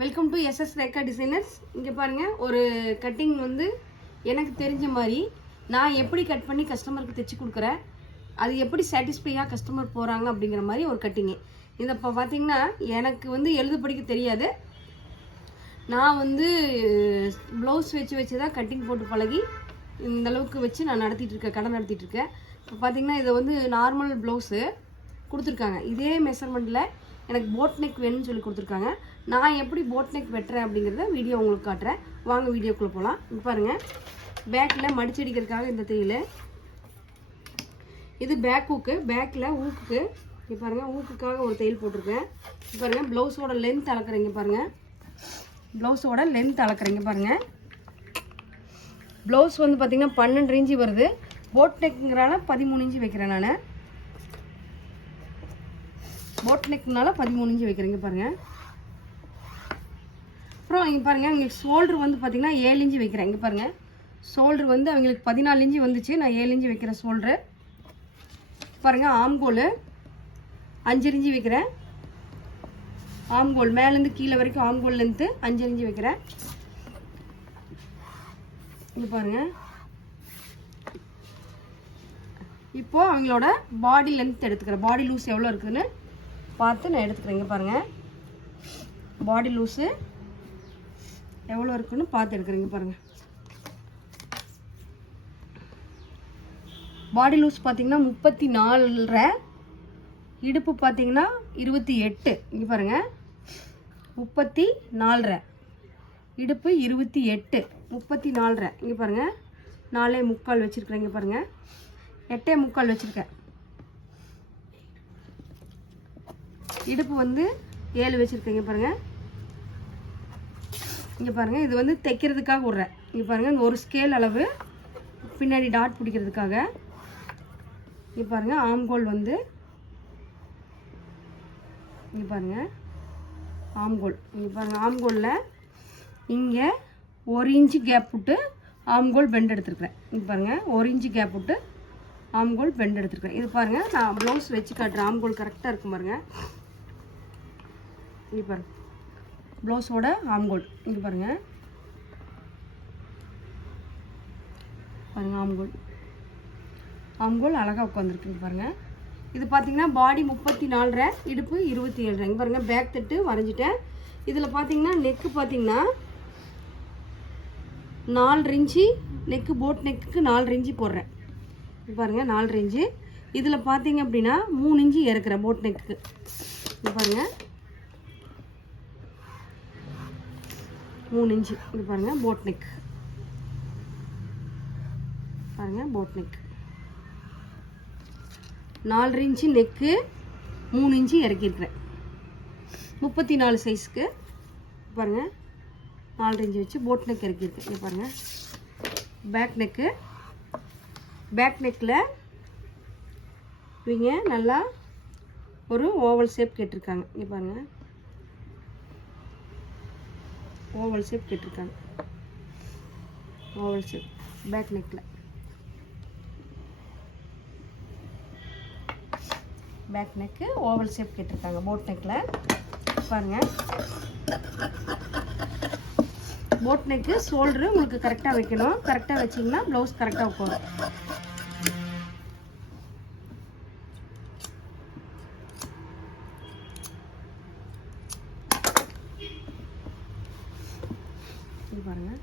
Welcome to SS Rekha designers. இங்கே பாருங்கள், ஒரு கட்டிங் வந்து எனக்கு தெரிஞ்ச மாதிரி நான் எப்படி கட் பண்ணி கஸ்டமருக்கு தைச்சி கொடுக்குறேன், அது எப்படி சாட்டிஸ்ஃபையாக கஸ்டமர் போகிறாங்க அப்படிங்கிற மாதிரி ஒரு கட்டிங்கு. இந்த இப்போ பார்த்தீங்கன்னா எனக்கு வந்து எழுத படிக்க தெரியாது. நான் வந்து ப்ளவுஸ் வச்சு தான் கட்டிங் போட்டு பழகி இந்தளவுக்கு வச்சு நான் நடத்திட்டுருக்கேன், கடை நடத்திட்டுருக்கேன். இப்போ பார்த்தீங்கன்னா இதை வந்து நார்மல் ப்ளவுஸு கொடுத்துருக்காங்க. இதே மெஷர்மெண்ட்டில் எனக்கு போட் நெக் வேணும்னு சொல்லி கொடுத்துருக்காங்க. நான் எப்படி போட் நெக் வெட்டுறேன் அப்படிங்கிறத வீடியோ உங்களுக்கு காட்டுறேன். வாங்க வீடியோக்குள்ளே போகலாம். இப்போ பாருங்கள், பேக்கில் மடிச்சடிக்கிறதுக்காக இந்த தையல், இது பேக் ஊக்கு, பேக்கில் ஊக்குக்கு இப்போ பாருங்கள் ஊக்குக்காக ஒரு தையல் போட்டிருக்கேன். இப்போ பாருங்கள் ப்ளவுஸோட லென்த் அளக்குறீங்க, பாருங்கள் ப்ளவுஸோட லென்த் அளக்குறீங்க பாருங்கள். ப்ளவுஸ் வந்து பார்த்திங்கன்னா 12 இன்ச்சு வருது. போட் நெக்குங்கிறனால 13 இன்ச்சு வைக்கிறேன். நான் போட் நெக்னால 13 இன்ச்சு வைக்கிறேங்க பாருங்கள். அப்புறம் இங்கே பாருங்கள், உங்களுக்கு ஷோல்டர் வந்து பார்த்திங்கன்னா 7 இன்ச்சு வைக்கிறேன். இங்கே பாருங்கள், ஷோல்டர் வந்து அவங்களுக்கு 14 இன்ச்சு வந்துச்சு, நான் 7 இன்ச்சு வைக்கிறேன் ஷோல்டரு. பாருங்கள், ஆம்கோல் 5 இன்ச்சு வைக்கிறேன். ஆம்கோல் மேலேருந்து கீழே வரைக்கும் ஆம்கோல் லென்த்து 5 இன்ச்சு வைக்கிறேன். இங்கே பாருங்கள், இப்போது அவங்களோட பாடி லென்த் எடுத்துக்கிறேன். பாடி லூஸ் எவ்வளோ இருக்குதுன்னு பார்த்து நான் எடுத்துக்கிறேன். இங்கே பாருங்கள், பாடி லூஸு எவ்வளோ இருக்குன்னு பார்த்து எடுக்கிறீங்க பாருங்கள். பாடி லூஸ் பார்த்தீங்கன்னா 34.5, இடுப்பு பார்த்தீங்கன்னா 28. இங்கே பாருங்கள், 34.5, இடுப்பு 28, 34. இங்கே பாருங்கள், 4.75 வச்சுருக்கிறேன். இங்கே பாருங்கள், 8.75 வச்சுருக்கேன். இடுப்பு வந்து 7 வச்சுருக்கேங்க பாருங்கள். இங்கே பாருங்கள், இது வந்து தைக்கிறதுக்காக விட்றேன். இங்கே பாருங்கள், இந்த ஒரு ஸ்கேல் அளவு பின்னாடி டாட் பிடிக்கிறதுக்காக. இங்கே பாருங்கள், ஆம்கோல் வந்து இங்கே பாருங்கள், ஆம்கோல் இங்கே பாருங்கள், ஆம்கோலில் இங்கே 1 இன்ச்சு கேப் விட்டு ஆம்கோல் பெண்ட் எடுத்துருக்குறேன். இங்கே பாருங்கள், 1 இன்ச்சு கேப் விட்டு ஆம்கோல் பெண்ட் எடுத்துருக்கேன். இது பாருங்கள், நான் ப்ளவுஸ் வச்சு காட்டுறேன். ஆம்கோல் கரெக்டாக இருக்கும் பாருங்கள். இங்கே பாருங்கள், ப்ளவுஸோட ஆம்கோல் இங்கே பாருங்கள், பாருங்கள் ஆம்கோல் அழகாக உட்காந்துருக்கு. இங்கே பாருங்கள், இது பார்த்தீங்கன்னா பாடி 34, இடுப்பு 27. இங்கே பாருங்கள், பேக் தட்டு வரைஞ்சிட்டேன். இதில் பார்த்தீங்கன்னா நெக்கு பார்த்தீங்கன்னா 4 இன்ச்சு நெக்கு, போட் நெக்குக்கு 4 இன்ச்சு போடுறேன். பாருங்கள், 4 இன்ச்சு. இதில் பார்த்தீங்க அப்படின்னா 3 இன்ச்சு இறக்குறேன் போட் நெக்குக்கு. இங்கே பாருங்கள், 3 இன்ச்சு. இது பாருங்கள், போட் நெக் பாருங்கள், boat neck 4 inch neck, 3 inch இறக்கியிருக்கிறேன். 34 சைஸுக்கு பாருங்கள், 4 இன்ச்சு வச்சு போட் நெக் இறக்கியிருக்கேன். இங்கே பாருங்கள், பேக் நெக்கு, பேக் நெக்கில் இவங்க நல்லா ஒரு ஓவல் ஷேப் கேட்டிருக்காங்க. இங்கே பாருங்கள், ஓவல் ஷேப் கேட்டிருக்காங்க. ஓவல் ஷேப் பேக் நெக்கில், பேக் நெக்கு ஓவல் ஷேப் கேட்டிருக்காங்க போட் நெக்கில். பாருங்கள், போட் நெக்கு ஷோல்டரு உங்களுக்கு கரெக்டாக வைக்கணும். கரெக்டாக வச்சிங்கன்னா ப்ளவுஸ் கரெக்டாக உட்காரும். இது பாருங்கள்,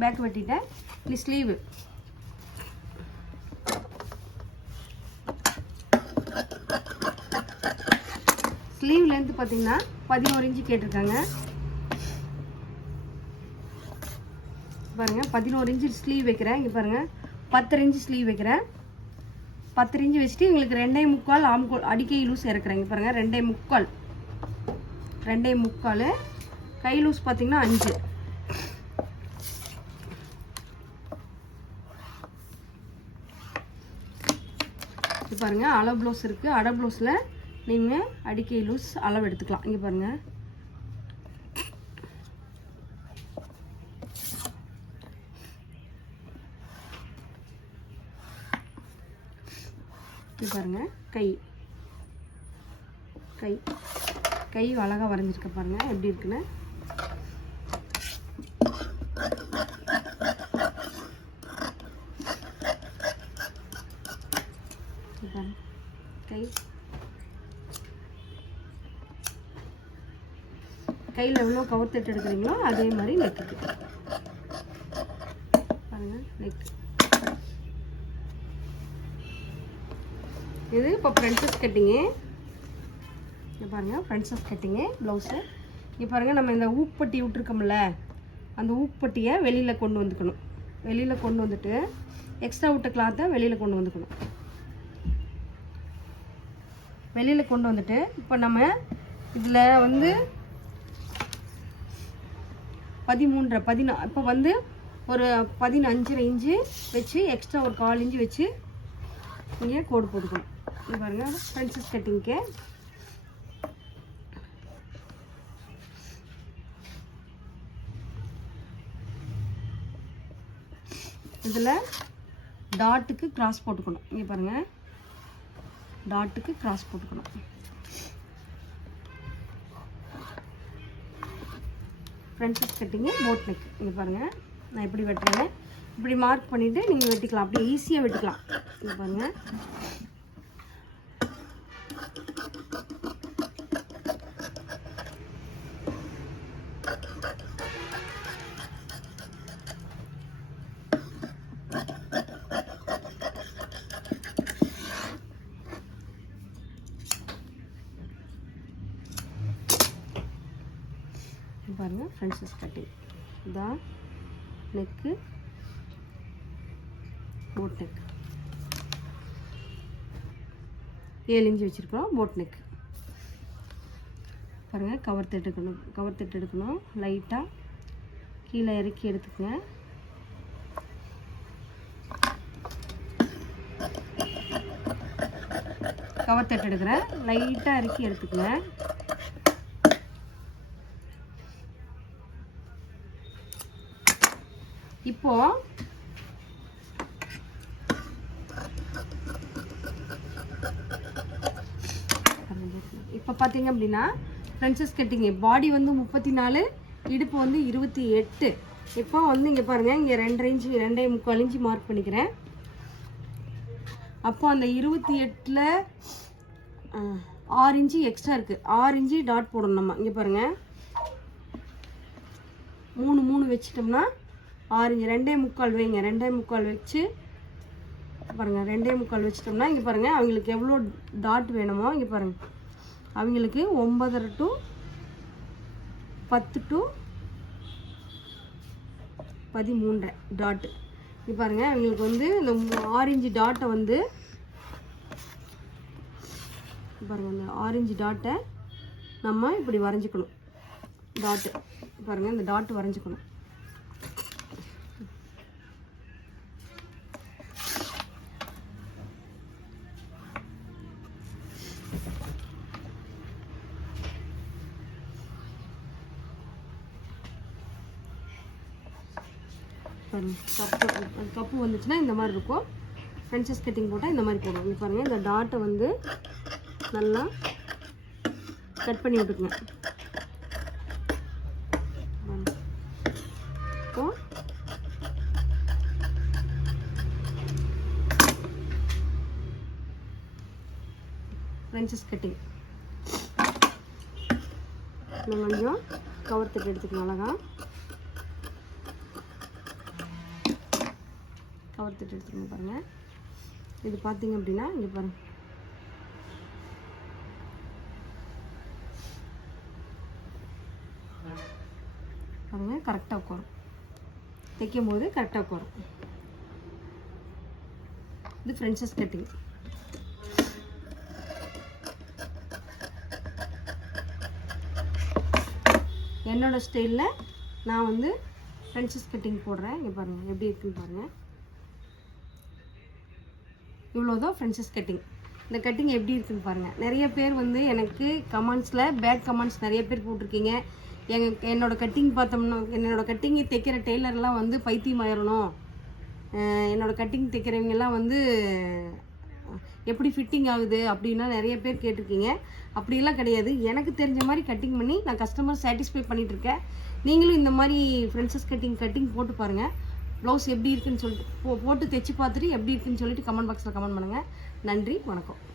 பேக்கு வெட்டிட்டேன். இது ஸ்லீவு, ஸ்லீவ் லென்த் பார்த்தீங்கன்னா 11 இன்ச்சு கேட்டிருக்காங்க. பாருங்கள், 11 இன்ச்சு ஸ்லீவ் வைக்கிறேன். இங்கே பாருங்கள், 10 இன்ச்சு ஸ்லீவ் வைக்கிறேன். 10 இன்ச்சு வச்சுட்டு எங்களுக்கு 2.25 ஆம்கோல் அடிக்கை லூஸ் இறக்குறேன். இங்கே பாருங்கள், 2.25 கை லூஸ் பார்த்தீங்கன்னா 5. இது பாருங்கள், அளவு ப்ளவுஸ் இருக்குது. அடை ப்ளவுஸில் நீங்கள் அடிக்கை லூஸ் அளவு எடுத்துக்கலாம். இங்கே பாருங்கள், இது பாருங்கள், கை கை அழகாக வரைஞ்சிருக்க பாருங்கள் எப்படி இருக்குன்னு. கை கையில் எவ்வளோ கவர் தட்டு எடுக்கிறீங்களோ அதே மாதிரி நெக்குக்கு பாருங்கள். நெக் இது இப்போ ஃப்ரன்சஸ் கட்டிங்கு. இங்கே பாருங்கள் ஃப்ரன்சஸ் கட்டிங்கு ப்ளவுஸு. இங்கே பாருங்கள் நம்ம இந்த ஊப்பட்டி விட்டுருக்கோம்ல அந்த ஊப்பட்டியை வெளியில் கொண்டு வந்துக்கணும். வெளியில் கொண்டு வந்துட்டு எக்ஸ்ட்ரா விட்ட கிளாத்தை வெளியில் கொண்டு வந்துக்கணும். வெளியில் கொண்டு வந்துட்டு இப்போ நம்ம இதில் வந்து 13 இப்போ வந்து ஒரு 15.5 இன்ச்சு வச்சு எக்ஸ்ட்ரா ஒரு 1/4 இன்ச்சு வச்சு இங்கே கோடு போட்டுக்கணும். இது பாருங்கள் ஃப்ரன்சஸ் கட்டிங்க்கு. இதில் டாட்டுக்கு கிராஸ் போட்டுக்கணும். இங்கே பாருங்கள் டாட்டுக்கு கிராஸ் போட்டுக்கணும். ஃப்ரன்சஸ் கட்டிங்கு போட் நெக். இங்கே பாருங்கள் நான் எப்படி வெட்டுறேன்னு இப்படி மார்க் பண்ணிவிட்டு நீங்கள் வெட்டிக்கலாம். அப்படியே ஈஸியாக வெட்டிக்கலாம். இங்கே பாருங்கள் பாருங்கள் ஃப்ரன்சஸ் கட்டிங் இதான் நெக்கு போட் நெக். 7 இன்ச்சு வச்சுருக்கோம் போட் நெக். பாருங்கள் கவர் தட்டு எடுக்கணும். லைட்டாக கீழே இறக்கி எடுத்துக்கங்க. கவர் தட்டு எடுக்கிறேன். லைட்டாக இறக்கி எடுத்துக்கங்க. இப்போ பார்த்தீங்க அப்படின்னா ஃப்ரன்சஸ் கட்டிங் பாடி வந்து 34, இடுப்பு வந்து 28. இப்போ வந்து இங்கே பாருங்கள் இங்கே 2.5 இன்ச்சு 2.25 இன்ச்சு மார்க் பண்ணிக்கிறேன். அப்போ அந்த 28ல் 6 இன்ச்சு எக்ஸ்ட்ரா இருக்குது. 6 இன்ச்சு டாட் போடணும் நம்ம. இங்கே பாருங்கள் 3 வச்சிட்டோம்னா 6 இன்ச்சு 2.25 வைங்க. 2.25 வச்சு பாருங்கள் 2.25 வச்சிட்டோம்னா இங்கே பாருங்கள் அவங்களுக்கு எவ்வளோ டாட் வேணுமோ இங்கே பாருங்கள் அவங்களுக்கு 9.5 to 10 to 13 டாட்டு. இங்கே பாருங்கள் அவங்களுக்கு வந்து இந்த 6 இன்ச்சு டாட்டை வந்து பாருங்கள் இந்த 6 இன்ச்சு டாட்டை நம்ம இப்படி வரைஞ்சிக்கணும். டாட்டு பாருங்கள் இந்த டாட்டு வரைஞ்சிக்கணும். கப்பு வந்துச்சுன்னா இந்த மாதிரி இருக்கும். ஃப்ரன்சஸ் கட்டிங் போட்டால் இந்த மாதிரி போடும். இங்கே பாருங்கள் இந்த டாட்டை வந்து நல்லா கட் பண்ணி விட்டுக்குங்க. இப்போ ஃப்ரன்சஸ் கட்டிங் இன்னும் கொஞ்சம் கவர் தட்டு எடுத்துக்கணும். அழகாக கவர் தட்டு எடுத்துக்கணும். பாருங்கள் இது பார்த்தீங்க அப்படின்னா இங்கே பாருங்கள் பாருங்கள் கரெக்டாக உட்காரும். தைக்கும் போது கரெக்டாக உட்காரும். இது ஃப்ரன்சஸ் கட்டிங். என்னோட ஸ்டைலில் நான் வந்து ஃப்ரன்சஸ் கட்டிங் போடுறேன். இங்கே பாருங்கள் எப்படி இருக்குன்னு பாருங்கள். இவ்வளோதான் ஃப்ரன்சஸ் கட்டிங். இந்த கட்டிங் எப்படி இருக்குன்னு பாருங்கள். நிறைய பேர் வந்து எனக்கு கமெண்ட்ஸில் பேட் கமெண்ட்ஸ் நிறைய பேர் போட்டிருக்கீங்க. என்னோடய கட்டிங் பார்த்தோம்னா என்னோடய கட்டிங் தைக்கிற டெய்லர்லாம் வந்து பைத்தியம் ஆயிடணும், என்னோடய கட்டிங் தைக்கிறவங்கெல்லாம் வந்து எப்படி ஃபிட்டிங் ஆகுது அப்படின்னா நிறைய பேர் கேட்டிருக்கீங்க. அப்படிலாம் கிடையாது. எனக்கு தெரிஞ்ச மாதிரி கட்டிங் பண்ணி நான் கஸ்டமர் சாட்டிஸ்ஃபை பண்ணிட்டு இருக்கேன். நீங்களும் இந்த மாதிரி ஃப்ரெண்ட்ஸஸ் கட்டிங் போட்டு பாருங்கள். ப்ளவுஸ் எப்படி இருக்குன்னு சொல்லிட்டு போட்டு தைச்சு பார்த்துட்டு எப்படி இருக்குன்னு சொல்லிட்டு கமெண்ட் பாக்ஸில் கமெண்ட் பண்ணுங்கள். நன்றி, வணக்கம்.